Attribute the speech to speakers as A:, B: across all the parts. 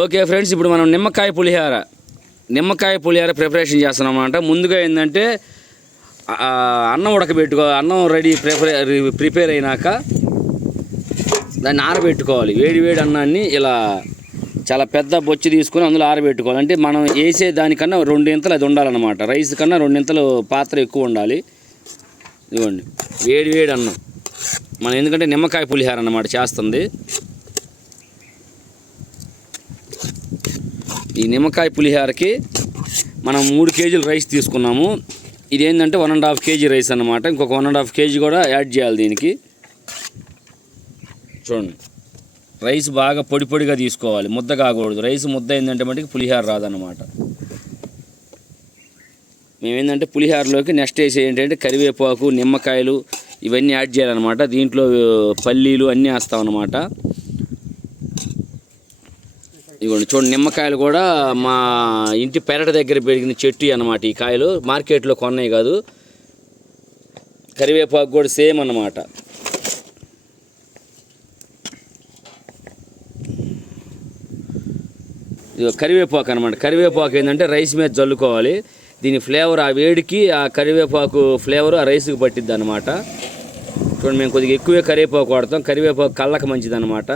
A: Okay friends ఇప్పుడు మనం నిమ్మకాయ పులిహార నిమ్మకాయ పులిహార ప్రిపరేషన్ చేస్తున్నాం అనమాట ముందుగా ఏంటంటే అన్నం ఉడకబెట్టుకో అన్నం రెడీ ప్రిపేర్ ప్రిపేర్ అయినాక దాన్ని ఆరబెట్టుకోవాలి. వేడి వేడి అన్నాన్ని ఇలా చాలా పెద్ద బొచ్చి తీసుకొని అందులో ఆరబెట్టుకోవాలి. అంటే మనం వేసే దానికన్నా రెండింతలు అది ఉండాలన్నమాట. రైస్ కన్నా రెండింతలు పాత్ర ఎక్కువ ఉండాలి. ఇదిగోండి వేడి వేడి అన్నం. మనం ఎందుకంటే నిమ్మకాయ పులిహార అన్నమాట చేస్తుంది. ఈ నిమ్మకాయ పులిహారకి మనం మూడు కేజీలు రైస్ తీసుకున్నాము. ఇది ఏంటంటే one and half KG rice అన్నమాట. ఇంకొక వన్ అండ్ హాఫ్ కేజీ కూడా యాడ్ చేయాలి దీనికి. చూడండి. రైస్ బాగా పొడి పొడిగా తీసుకోవాలి. ముద్ద కాకూడదు. రైస్ ముద్ద ఏంటంటే మటుకు పులిహార రాదనమాట మేమేంటంటే పులిహారలోకి నెక్స్ట్ వేసే ఏంటంటే కరివేపాకు నిమ్మకాయలు ఇవన్నీ యాడ్ చేయాలన్నమాట. దీంట్లో పల్లీలు అన్నీ వేస్తామన్నమాట. ఇదిగోండి చూడండి నిమ్మకాయలు కూడా మా ఇంటి పెరట దగ్గర పెరిగిన చెట్టు అనమాట ఈ కాయలు. మార్కెట్లో కొన్నాయి కాదు. కరివేపాకు కూడా సేమ్ అన్నమాట. ఇదిగో కరివేపాకు అనమాట కరివేపాకు ఏంటంటే రైస్ మీద చల్లుకోవాలి దీని ఫ్లేవర్ ఆ వేడికి ఆ కరివేపాకు ఫ్లేవర్ ఆ రైస్కి పట్టిద్ది అనమాట చూడండి మేము కొద్దిగా ఎక్కువే కరివేపాకు వాడతాం. కరివేపాకు కళ్ళకి మంచిది అనమాట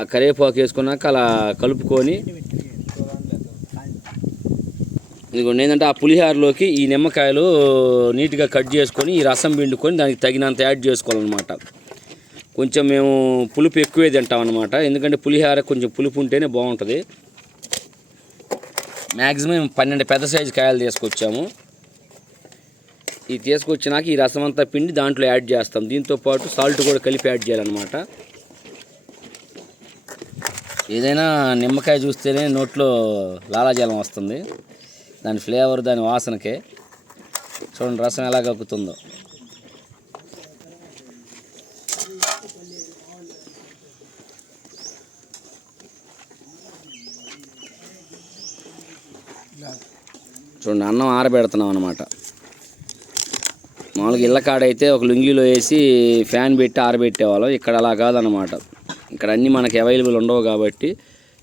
A: ఆ కరివేపాకు వేసుకున్నాక అలా కలుపుకొని ఇదిగోండి ఏంటంటే ఆ పులిహారలోకి ఈ నిమ్మకాయలు నీట్గా కట్ చేసుకొని ఈ రసం పిండుకొని దానికి తగినంత యాడ్ చేసుకోవాలన్నమాట. కొంచెం మేము పులుపు ఎక్కువే తింటాం అనమాట ఎందుకంటే పులిహార కొంచెం పులుపు ఉంటేనే బాగుంటుంది. మ్యాక్సిమం పన్నెండు పెద్ద సైజు కాయలు తీసుకొచ్చాము. ఇది తీసుకొచ్చినాక ఈ రసం అంతా పిండి దాంట్లో యాడ్ చేస్తాం. దీంతో పాటు సాల్ట్ కూడా కలిపి యాడ్ చేయాలన్నమాట. ఏదైనా నిమ్మకాయ చూస్తేనే నోట్లో లాలాజలం వస్తుంది. దాని ఫ్లేవర్ దాని వాసనకే చూడండి రసం ఎలా కక్కుతుందో చూడండి అన్నం ఆరబెడుతున్నాం అనమాట మామూలుగా ఇళ్ళ కాడైతే ఒక లుంగిలో వేసి ఫ్యాన్ పెట్టి ఆరబెట్టేవాళ్ళం. ఇక్కడ అలా కాదనమాట ఇక్కడ అన్నీ మనకి అవైలబుల్ ఉండవు కాబట్టి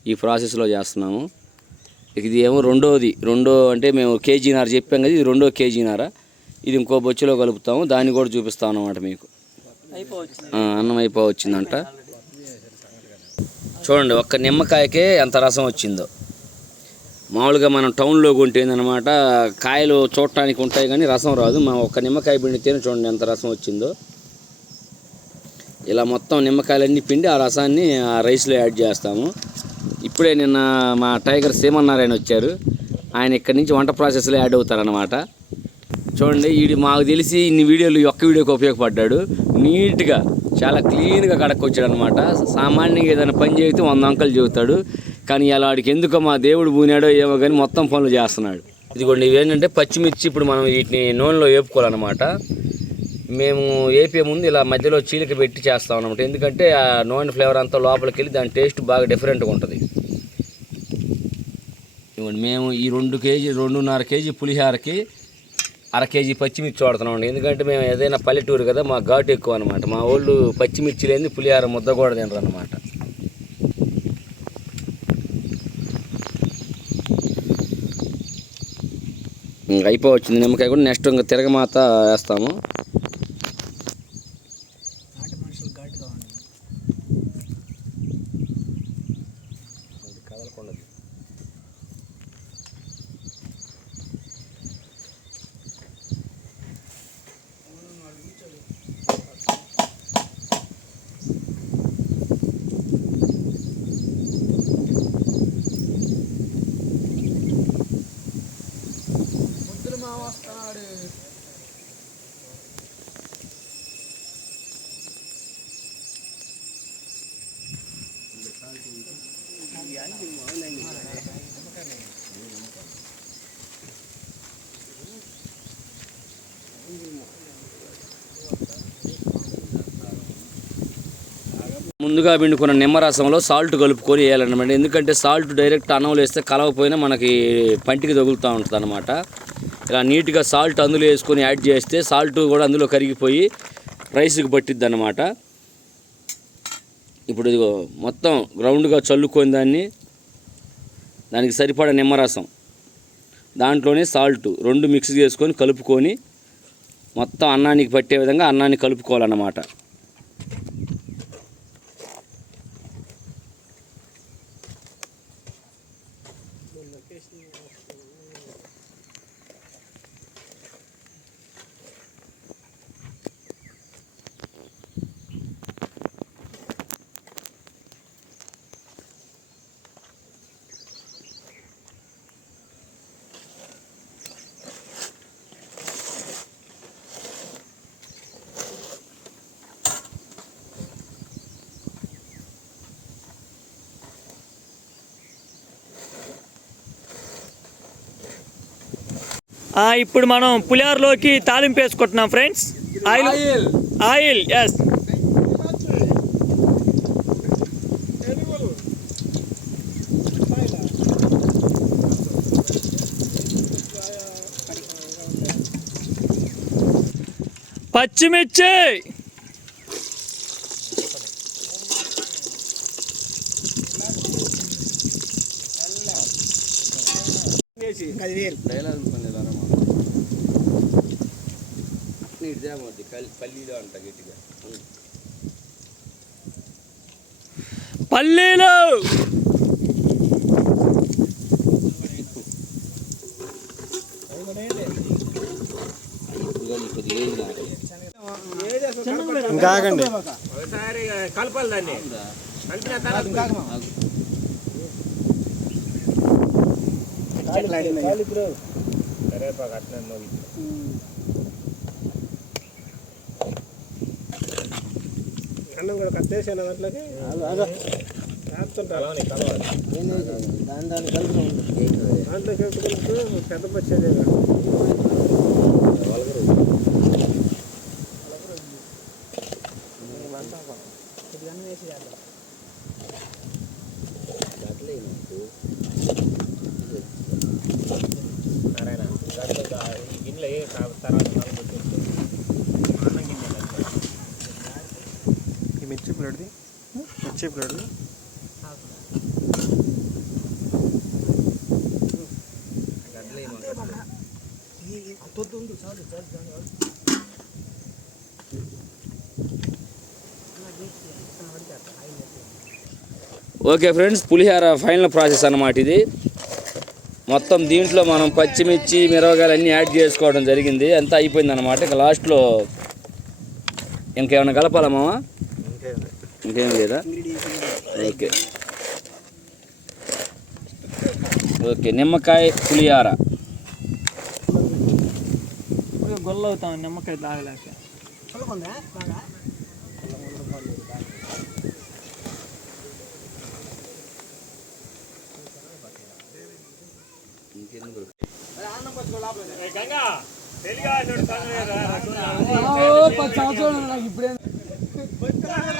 A: ఈ ప్రాసెస్లో చేస్తున్నాము. ఇది ఏమో రెండోది. రెండో అంటే మేము కేజీన్నర చెప్పాం కదా ఇది రెండో కేజీన్నర. ఇది ఇంకో బొచ్చులో కలుపుతాము. దాన్ని కూడా చూపిస్తాం అన్నమాట మీకు. అన్నం అయిపో వచ్చిందంట చూడండి ఒక్క నిమ్మకాయకే ఎంత రసం వచ్చిందో. మామూలుగా మనం టౌన్లో కొంటే ఏందనమాట కాయలు చూడటానికి ఉంటాయి కానీ రసం రాదు. మా ఒక్క నిమ్మకాయ పిండితేనే చూడండి ఎంత రసం వచ్చిందో. ఇలా మొత్తం నిమ్మకాయలన్నీ పిండి ఆ రసాన్ని ఆ రైస్లో యాడ్ చేస్తాము. ఇప్పుడే నిన్న మా టైగర్ సీమన్నారాయణ వచ్చారు. ఆయన ఇక్కడి నుంచి వంట ప్రాసెస్లో యాడ్ అవుతారనమాట చూడండి వీడి మాకు తెలిసి ఇన్ని వీడియోలు ఒక్క వీడియోకి ఉపయోగపడ్డాడు. నీట్గా చాలా క్లీన్గా కడక్కొచ్చాడు అనమాట సామాన్యంగా ఏదైనా పని చేస్తే వంద అంకలు చెబుతాడు. కానీ ఇలా వాడికి ఎందుకో మా దేవుడు పూనాడో ఏమో కానీ మొత్తం పనులు చేస్తున్నాడు. ఇదిగోండి ఇవేంటంటే పచ్చిమిర్చి ఇప్పుడు మనం వీటిని నూనెలో వేపుకోవాలన్నమాట. మేము ఏపీ ముందు ఇలా మధ్యలో చీలిక పెట్టి చేస్తాం అనమాట ఎందుకంటే ఆ నూనె ఫ్లేవర్ అంతా లోపలికి వెళ్ళి దాని టేస్ట్ బాగా డిఫరెంట్గా ఉంటుంది. ఇవ్వండి మేము ఈ రెండు కేజీ రెండున్నర కేజీ పులిహారకి అర కేజీ పచ్చిమిర్చి వాడుతున్నాం అండి. ఎందుకంటే మేము ఏదైనా పల్లెటూరు కదా మా ఘాటు ఎక్కువ అనమాట మా వాళ్ళు పచ్చిమిర్చి లేని పులిహార ముద్ద కూడా తినరు అనమాట అయిపోవచ్చింది నిమ్మకాయ కూడా. నెక్స్ట్ ఇంకా తిరగమాత వేస్తాము.
B: మా వస్తున్నాడు
A: ముందుగా పిండుకున్న నిమ్మరసంలో సాల్ట్ కలుపుకొని వేయాలన్నమాట. ఎందుకంటే సాల్ట్ డైరెక్ట్ అన్నంలో వేస్తే కలవపోయినా మనకి పంటికి తగులుతూ ఉంటుంది అనమాట ఇలా నీట్గా సాల్ట్ అందులో వేసుకొని యాడ్ చేస్తే సాల్ట్ కూడా అందులో కరిగిపోయి రైస్కి పట్టిద్ది అనమాట ఇప్పుడు ఇదిగో మొత్తం గ్రౌండ్గా చల్లుకొని దాన్ని దానికి సరిపడా నిమ్మరసం దాంట్లోనే సాల్ట్ రెండు మిక్స్ చేసుకొని కలుపుకొని మొత్తం అన్నానికి పట్టే విధంగా అన్నాన్ని కలుపుకోవాలన్నమాట.
C: ఇప్పుడు మనం పులిహోరలోకి తాలింపు వేసుకుంటున్నాం ఫ్రెండ్స్ ఆయిల్. ఆయిల్. ఎస్ పచ్చిమిర్చి.
B: ఇదే మొద్ది
A: పల్లీలో అంట గట్టిగా.
C: పల్లీలో!
D: కాకండి ఒకసారి కలపాలి దాన్ని.
B: తర్వాత అన్నం కూడా కట్టేసాను దాంట్లోకి?
D: దాని దాని కలుపు
B: దాంట్లో కలుపుకుంటూ పెద్ద పచ్చేదే
D: ప్లేట్ది
A: ఓకే ఫ్రెండ్స్ పులిహార ఫైనల్ ప్రాసెస్ అన్నమాట ఇది. మొత్తం దీంట్లో మనం పచ్చిమిర్చి మిరవగాయలు అన్నీ యాడ్ చేసుకోవడం జరిగింది. అంతా అయిపోయింది అనమాట ఇక లాస్ట్లో ఇంకేమైనా కలపాలా మామ? ఇంకేం లేదా? ಓಕೆ ಓಕೆ ನಿಮ್ಮಕಾಯಿ ಪುಳಿಯಾರ
C: ಗೊಲ್ಲವುತಾವ ನಿಮ್ಮಕಾಯಿ ದಾಗಲಾಕೆ గంగా
B: తెలుగు ఇప్పుడే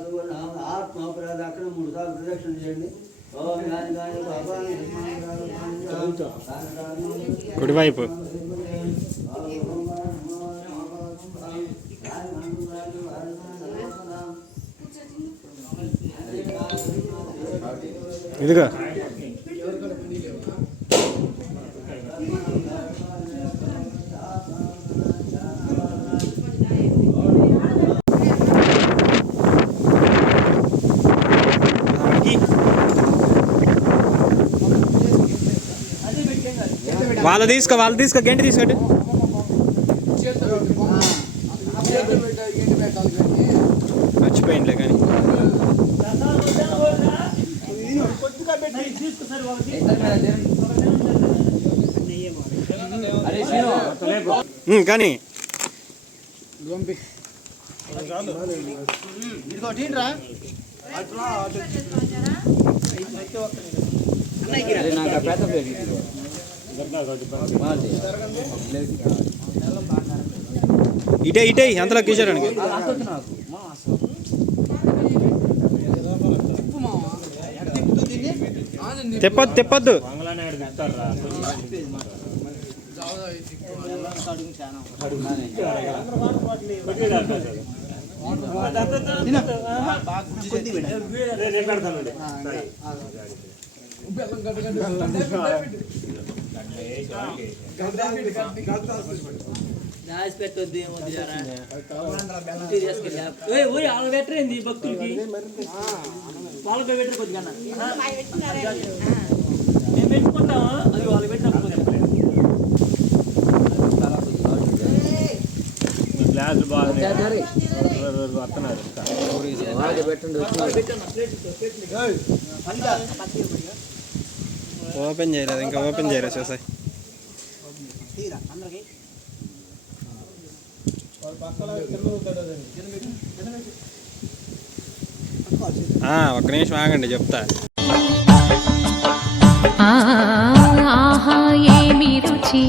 C: సువర్ణం ఆత్మ ప్రదక్షిణ మూడు సార్లు ప్రదక్షిణ చేయండి
D: కుడివైపు ఇదిగా వాళ్ళు తీసుకో వాళ్ళు తీసుకో గంటి తీసుకోండి మర్చిపోయిందిలే కానీ
B: అరే శ్రీను
D: ఉమ్, కానీ
B: అరే నాకు ఆ పెద్ద ప్లేట్ ఇవ్వు. మాది.
D: ఇటే ఇటే అంతలో కిషోరానికి
B: అంతొద్దు నాకు మా
C: పెట్టరేంది భక్తులకి వాళ్ళకి పెట్టరు కొద్దిగా మేము పెట్టుకుంటాం అది వాళ్ళు పెట్టినప్పుడు
D: గ్లాసులు. వస్తున్నారు
B: పెట్టండి
D: ఓపెన్ చేయలేదు ఇంకా ఓపెన్ చేయలేదు చూసాయి ఒక్క నిమిషం ఆగండి చెప్తా.
E: ఆహా ఏమి రుచి?